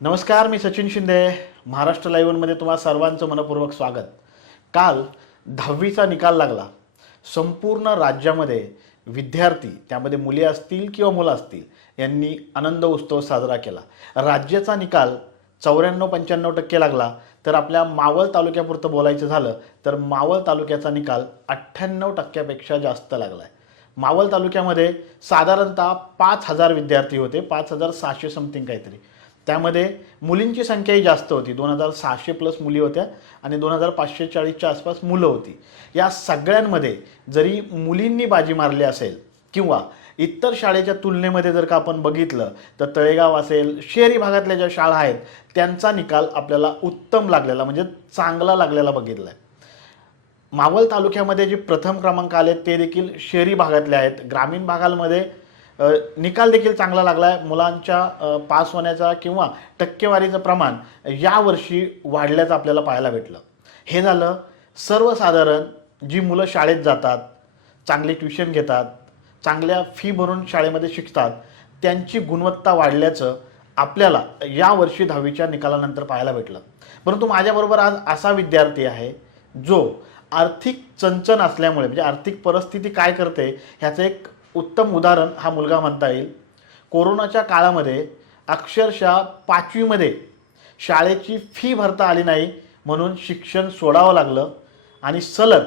नमस्कार मी सचिन शिंदे. महाराष्ट्र लाईव्हनमध्ये तुम्हाला सर्वांचं मनपूर्वक स्वागत. काल दहावीचा निकाल लागला. संपूर्ण राज्यामध्ये विद्यार्थी त्यामध्ये मुले असतील किंवा मुलं असतील यांनी आनंद उत्सव साजरा केला. राज्याचा निकाल चौऱ्याण्णव पंच्याण्णव टक्के लागला. तर आपल्या मावळ तालुक्यापुरतं बोलायचं झालं तर मावळ तालुक्याचा निकाल अठ्ठ्याण्णव टक्क्यापेक्षा जास्त लागला आहे मावळ तालुक्यामध्ये साधारणतः पाच हजार विद्यार्थी होते पाच हजार सहाशे समथिंग काहीतरी. त्यामध्ये मुलींची संख्याही जास्त होती. दोन हजार सहाशे प्लस मुली होत्या आणि दोन हजार पाचशे चाळीसच्या आसपास मुलं होती. या सगळ्यांमध्ये जरी मुलींनी बाजी मारली असेल किंवा इतर शाळेच्या तुलनेमध्ये जर का आपण बघितलं तर तळेगाव असेल शहरी भागातल्या ज्या शाळा आहेत त्यांचा निकाल आपल्याला उत्तम लागलेला म्हणजे चांगला लागलेला बघितला आहे मावळ तालुक्यामध्ये जे प्रथम क्रमांक आले ते देखील शहरी भागातले आहेत. ग्रामीण भागांमध्ये निकाल देखील चांगला लागला आहे मुलांच्या पास होण्याचा किंवा टक्केवारीचं प्रमाण यावर्षी वाढल्याचं आपल्याला पाहायला भेटलं. हे झालं सर्वसाधारण जी मुलं शाळेत जातात चांगली ट्युशन घेतात चांगल्या फी भरून शाळेमध्ये शिकतात त्यांची गुणवत्ता वाढल्याचं आपल्याला यावर्षी दहावीच्या निकालानंतर पाहायला भेटलं. परंतु माझ्याबरोबर आज असा विद्यार्थी आहे जो आर्थिक चंचन असल्यामुळे म्हणजे आर्थिक परिस्थिती काय करते ह्याचं एक उत्तम उदाहरण हा मुलगा म्हणता येईल. कोरोनाच्या काळामध्ये अक्षरशः पाचवीमध्ये शाळेची फी भरता आली नाही म्हणून शिक्षण सोडावं लागलं आणि सलग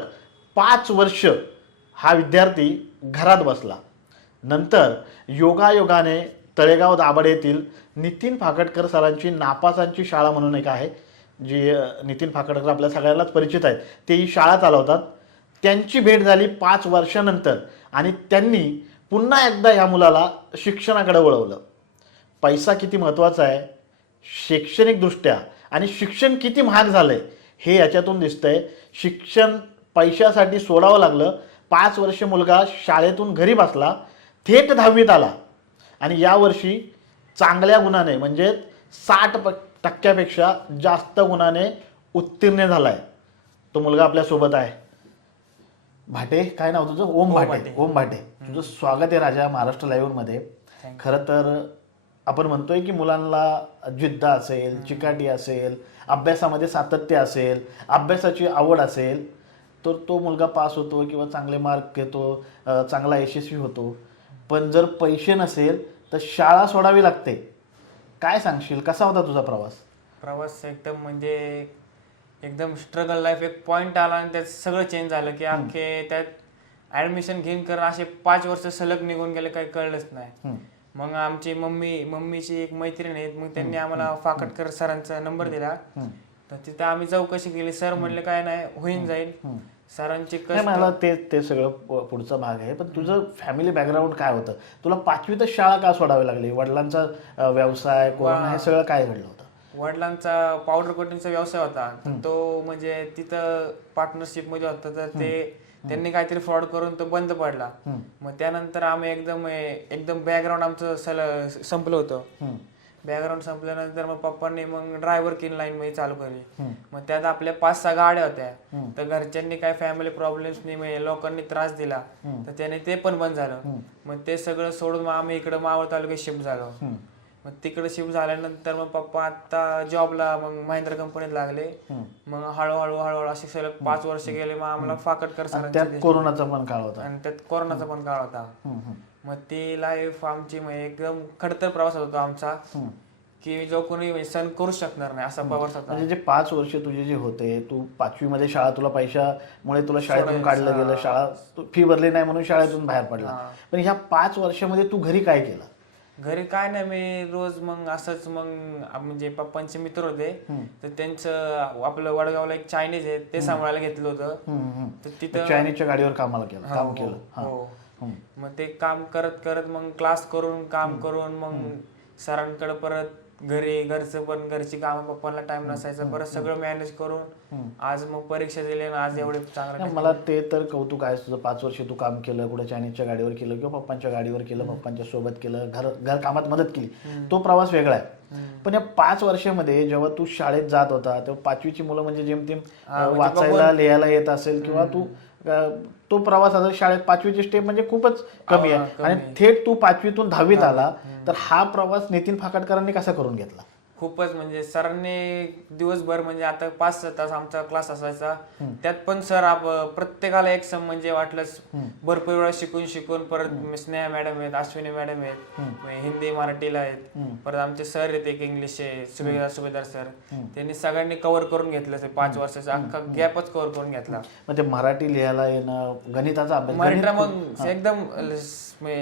पाच वर्ष हा विद्यार्थी घरात बसला. नंतर योगायोगाने तळेगाव दाभड येथील नितीन फाकटकर सरांची नापासांची शाळा म्हणून एक आहे जी नितीन फाकटकर आपल्या सगळ्यांनाच परिचित आहेत. ते ही शाळा चालवतात. त्यांची भेट झाली पाच वर्षानंतर. आणि त्यांनी पुन्हा एकदा ह्या मुलाला शिक्षणाकडे वळवलं. पैसा किती महत्त्वाचा आहे? शैक्षणिकदृष्ट्या आणि शिक्षण किती महाग झालं आहे हे याच्यातून दिसतंय. शिक्षण पैशासाठी सोडावं लागलं. पाच वर्ष मुलगा शाळेतून घरी बसला थेट दहावीत आला. आणि यावर्षी चांगल्या गुणाने म्हणजे साठ प टक्क्यापेक्षा जास्त गुणाने उत्तीर्ण झाला आहे तो मुलगा आपल्यासोबत आहे. भाटे काय नाव तुझं? ओम भाटे. ओम भाटे. तुझं स्वागत आहे राजा महाराष्ट्र लाईव्हमध्ये. खरं तर आपण म्हणतोय की मुलांना जिद्द असेल चिकाटी असेल अभ्यासामध्ये सातत्य असेल अभ्यासाची आवड असेल तर तो मुलगा पास होतो किंवा चांगले मार्क घेतो चांगला यशस्वी होतो. पण जर पैसे नसेल तर शाळा सोडावी लागते. काय सांगशील? कसा होता तुझा प्रवास? प्रवास एकदम म्हणजे एकदम स्ट्रगल लाईफ एक पॉइंट आला आणि त्यात सगळं चेंज झालं की अख्खे त्यात ऍडमिशन घेऊन कर असे पाच वर्ष सलग निघून गेले काही कळलंच नाही. मग आमची मम्मी मम्मीची एक मैत्रीण आहे मग त्यांनी आम्हाला फाकटकर सरांचा नंबर दिला. तर तिथं आम्ही चौकशी केली सर म्हणले काय नाही होईन जाईल. सरांची मला ते ते सगळं पुढचा भाग आहे पण तुझं फॅमिली बॅकग्राऊंड काय होतं? तुला पाचवीतच शाळा का सोडावी लागली? वडिलांचा व्यवसाय कोरोना हे सगळं काय घडलं होतं? वडिलांचा पावडर कोटिंगचा व्यवसाय होता. तर तो म्हणजे तिथं पार्टनरशिपमध्ये होता. तर ते त्यांनी काहीतरी फ्रॉड करून तो बंद पडला. मग त्यानंतर आम्ही एकदम एकदम बॅकग्राऊंड आमचं सल संपलं होतं. बॅकग्राऊंड संपल्यानंतर मग पप्पांनी मग ड्रायव्हर किन लाईन मध्ये चालू केली. मग त्यात आपल्या पाच सहा गाड्या होत्या. तर घरच्यांनी काय फॅमिली प्रॉब्लेम्स नाही लोकांनी त्रास दिला. तर त्याने ते पण बंद झालं. मग ते सगळं सोडून मग आम्ही इकडे मावळ तालुक्यात शिफ्ट झालो. मग तिकडे शिफ्ट झाल्यानंतर मग पप्पा आता जॉबला मग महिंद्रा कंपनीत लागले. मग हळूहळू हळूहळू असे सलग पाच वर्ष गेले. मग आम्हाला फाकटकर त्यात कोरोनाचा पण काळ होता. आणि त्यात कोरोनाचा पण काळ होता. मग ती लाईफ आमची म्हणजे एकदम खडतर प्रवास होता आमचा. की जो कोणी म्हणजे सहन करू शकणार नाही असा प्रवास होता. म्हणजे जे पाच वर्ष तुझे जे होते तू पाचवीमध्ये शाळा तुला पैशामुळे तुला शाळेतून काढलं गेलं शाळा तू फी भरली नाही म्हणून शाळेतून बाहेर पडला. पण ह्या पाच वर्षामध्ये तू घरी काय केलं? घरी काय नाही मी रोज मग असंच मग म्हणजे पप्पांचे मित्र होते. तर त्यांचं आपलं वडगावला एक चायनीज आहे ते सांभाळायला घेतलं होतं. तर तिथं चायनीजच्या गाडीवर कामाला केलं काम हो, केलं हा. हो मग ते काम करत करत मग क्लास करून काम करून मग सरांकडे परत घरी घरचं पण घरची काम पप्पाला टाइम नसायचा. परत सगळं मॅनेज करून आज मग परीक्षा दिली आणि आज एवढे चांगलं नाही, मला ते तर कौतुक आहे. तुझं पाच वर्ष तू काम केलं कुठे चायनीजच्या गाडीवर केलं किंवा पप्पांच्या गाडीवर केलं पप्पांच्या सोबत केलं घर घर कामात मदत केली. तो प्रवास वेगळा आहे. पण या पाच वर्षामध्ये जेव्हा तू शाळेत जात होता तेव्हा पाचवीची मुलं म्हणजे जेमतेम अं, वाचायला लिहायला येत असेल किंवा तू तो प्रवास आता शाळेत पाचवीची स्टेप म्हणजे खूपच कमी आहे. आणि थेट तू पाचवीतून दहावीत आला तर हा प्रवास नितीन फाकाटकरांनी कसा करून घेतला? खूपच म्हणजे सरांनी दिवसभर म्हणजे आता पाच सहा तास आमचा क्लास असायचा. त्यात पण सर आप प्रत्येकाला एक सम म्हणजे वाटलंच. भरपूर वेळा शिकून शिकून परत स्नेहा मॅडम आहेत अश्विनी मॅडम आहेत हिंदी मराठीला आहेत. परत आमचे सर आहेत एक इंग्लिशचे सुभेदार सुभेदार सर. त्यांनी सगळ्यांनी कव्हर करून घेतलं पाच वर्षाचा अख्खा गॅपच कव्हर करून घेतला. ते मराठी लिहायला येणं गणिताचा मग एकदम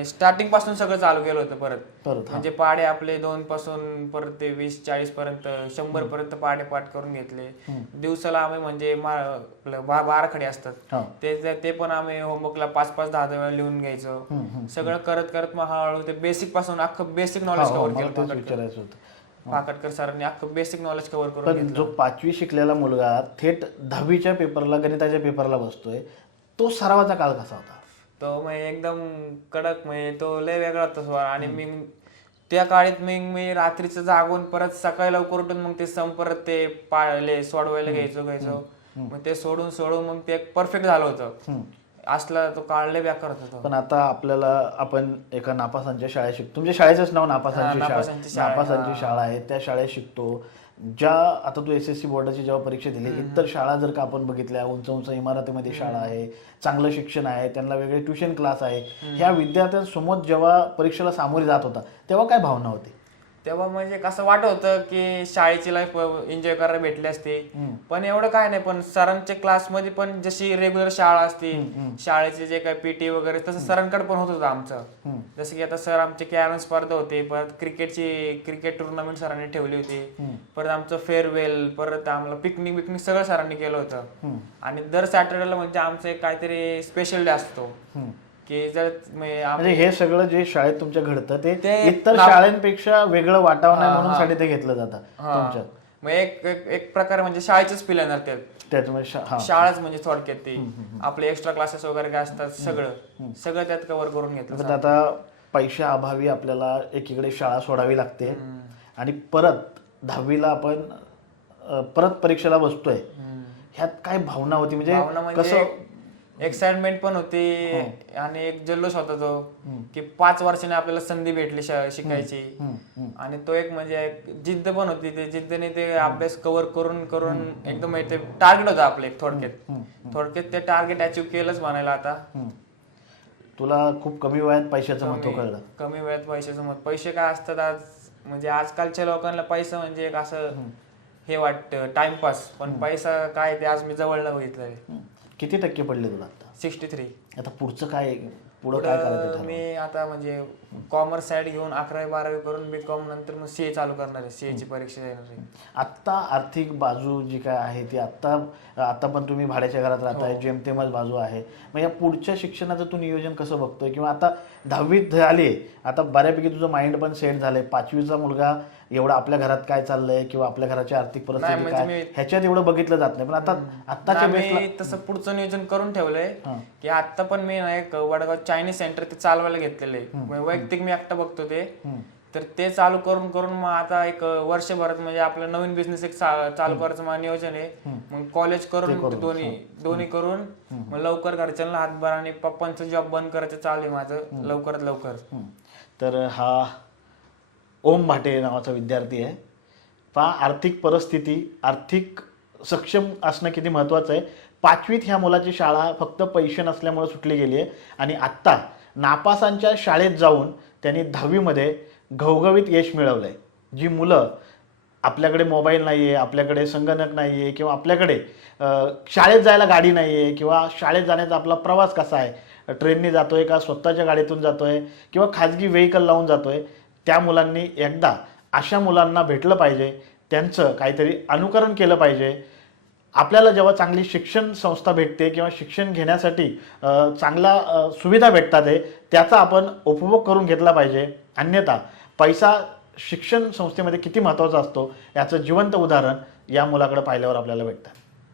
स्टार्टिंगपासून सगळं चालू केलं होतं परत. परत म्हणजे पाडे आपले दोन पासून परत ते वीस चाळीस पर्यंत शंभर पर्यंत पाडे पाठ करून घेतले. दिवसाला आम्ही म्हणजे मा- आपलं बा- बारा खडे असतात. हा. ते ते पण आम्ही होमवर्कला पाच पाच दहा दहा वेळा लिहून घ्यायचो. सगळं करत करत मग हळूहळू ते बेसिकपासून अख्खं बेसिक नॉलेज हो, कव्हर मला केलं तेच पाकटकर. विचारायचं होतं. पाकटकर सरांनी अख्खं बेसिक नॉलेज कव्हर करून पण जो पाचवी शिकलेला मुलगा थेट दहावीच्या पेपरला गणिताच्या पेपरला बसतोय तो सरावाचा काळ कसा होता? तो मग एकदम कडक म्हणजे तो लय वेगळा होता स्वर आणि मी त्या काळात मी मी रात्रीचं जागून परत सकाळी लवकर उठून मग ते सम परत ते पाळले सोडवायला घ्यायचो घ्यायचो. मग ते सोडून सोडून मग ते परफेक्ट झालं होतं. असला तो काळ लय बेकार होता पण आता आपल्याला आपण एका नापासांच्या शाळेत शिकतो तुमच्या शाळेचंच नाव नापासांची शाळा, नापासांची शाळा आहे त्या शाळेत शिकतो. ज्या आता तू एस एस सी बोर्डाची जेव्हा परीक्षा दिली इतर शाळा जर का आपण बघितल्या उंच उंच इमारतीमध्ये शाळा आहे चांगलं शिक्षण आहे त्यांना वेगळे ट्युशन क्लास आहे ह्या विद्यार्थ्यांसमोर जेव्हा परीक्षेला सामोरे जात होता तेव्हा काय भावना होती? तेव्हा म्हणजे कसं वाटत होतं की शाळेची लाईफ एन्जॉय करायला भेटली असते. पण एवढं काय नाही पण सरांच्या क्लासमध्ये पण जशी रेग्युलर शाळा असते शाळेचे जे काही पीटी वगैरे तसं सरांकडे पण होत होतं आमचं. जसं की आता सर आमचे कॅरम स्पर्धा होते परत क्रिकेटची क्रिकेट टुर्नामेंट सरांनी ठेवली होती. परत आमचं फेअरवेल परत आम्हाला पिकनिक बिकनिक सगळं सरांनी केलं होतं. आणि दर सॅटर्डेला म्हणजे आमचं एक काहीतरी स्पेशल डे असतो. की जर म्हणजे हे सगळं जे शाळेत तुमच्या घडतं ते इतर शाळांपेक्षा वेगळं वाटावं नाही म्हणून साठी ते घेतलं जातं. तुमच्यात मग एक एक- प्रकार म्हणजे शाळेचंच शा- हा. शाळाच म्हणजे थोडक्यात ते. आपले एक्स्ट्रा क्लासेस वगैरे काय असतात सगळं. सगळं त्यात कव्हर करून घेतलं आता पैशा अभावी आपल्याला एकीकडे शाळा सोडावी लागते. आणि परत दहावीला आपण परत परीक्षेला बसतोय. ह्यात काय भावना होती? म्हणजे म्हणजे कसं एक्साइटमेंट पण होती आणि एक जल्लोष होता तो की पाच वर्षाने आपल्याला संधी भेटली शिकायची. आणि तो एक म्हणजे एक जिद्द पण होती ते जिद्दने ते अभ्यास कव्हर करून करून एकदम ते टार्गेट होतं आपलं एक थोडक्यात. थोडक्यात ते टार्गेट अचीव केलंच म्हणायला आता. तुला खूप कमी वयात पैशाचं महत्त्व कळलं कमी वेळात पैशाचं मत. पैसे काय असतात आज? म्हणजे आजकालच्या लोकांना पैसा म्हणजे एक असं हे वाटतं टाइमपास पण पैसा काय ते आज मी जवळ न बघितलंय. किती टक्के पडले तुला आता? Sixty three. आता पुढचं काय? पुढं काय करायचं पुढं ठरवलं? मी आता म्हणजे कॉमर्स साईड घेऊन अकरावी बारावी करून बी कॉम नंतर मग सीए चालू करणार आहे. सीए ची परीक्षा देणार आहे. आत्ता आर्थिक बाजू जी काय आहे ती आत्ता आता पण तुम्ही भाड्याच्या घरात राहताय हो. जेमतेमच बाजू आहे. मग या पुढच्या शिक्षणाचं तू नियोजन कसं बघतोय? किंवा आता दहावीत झाली आता बऱ्यापैकी तुझं माइंड पण सेट झालंय. पाचवीचा मुलगा एवढा आपल्या घरात काय चाललंय किंवा आपल्या घराची आर्थिक परिस्थिती म्हणजे काय? मी- ह्याच्यात एवढं बघितलं जात नाही. पण आता आत्ताच्या बेसला तसं पुढचं नियोजन करून ठेवलंय हा. की आता पण मी ना एक वडगाव चायनीज सेंटर ते चालवायला घेतलेलं आहे. म्हणजे वैयक्तिक मी एकटा बघतो ते. तर ते चालू करून करून मग आता एक वर्षभरात म्हणजे आपलं नवीन बिझनेस एक चालू करायचं माझं नियोजन आहे. मग कॉलेज करून दोन्ही दोन्ही करून मग लवकर घरच्यांना हातभार आणि पप्पांचं जॉब बंद करायचं चालू आहे माझं. लवकरात लवकर. तर हा ओम भाटे नावाचा विद्यार्थी आहे. पहा आर्थिक परिस्थिती आर्थिक सक्षम असणं किती महत्त्वाचं आहे. पाचवीत ह्या मुलाची शाळा फक्त पैसे नसल्यामुळे सुटली गेली आहे. आणि आत्ता नापासांच्या शाळेत जाऊन त्यांनी दहावीमध्ये घवघवीत यश मिळवलं आहे जी मुलं आपल्याकडे मोबाईल नाही आहे आपल्याकडे संगणक नाही आहे किंवा आपल्याकडे शाळेत जायला गाडी नाही आहे किंवा शाळेत जाण्याचा आपला प्रवास कसा आहे ट्रेनने आहे का स्वतःच्या गाडीतून जातो आहे किंवा खाजगी व्हेकल लावून जातो आहे त्या मुलांनी एकदा अशा मुलांना भेटलं पाहिजे त्यांचं काहीतरी अनुकरण केलं पाहिजे आपल्याला जेव्हा चांगली शिक्षण संस्था भेटते किंवा शिक्षण घेण्यासाठी चांगला सुविधा भेटतात आहे त्याचा आपण उपभोग करून घेतला पाहिजे. अन्यथा पैसा शिक्षण संस्थेमध्ये किती महत्त्वाचा असतो याचं जिवंत उदाहरण या मुलाकडे पाहिल्यावर आपल्याला भेटतं.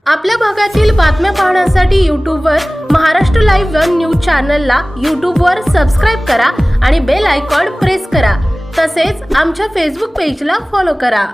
आपल्या भागातील बातम्या पाहण्यासाठी यूट्यूबवर महाराष्ट्र लाईव्ह वन न्यूज चॅनलला यूट्यूबवर सबस्क्राईब करा आणि बेल आयकॉन प्रेस करा. तसेच आमच्या फेसबुक पेजला फॉलो करा.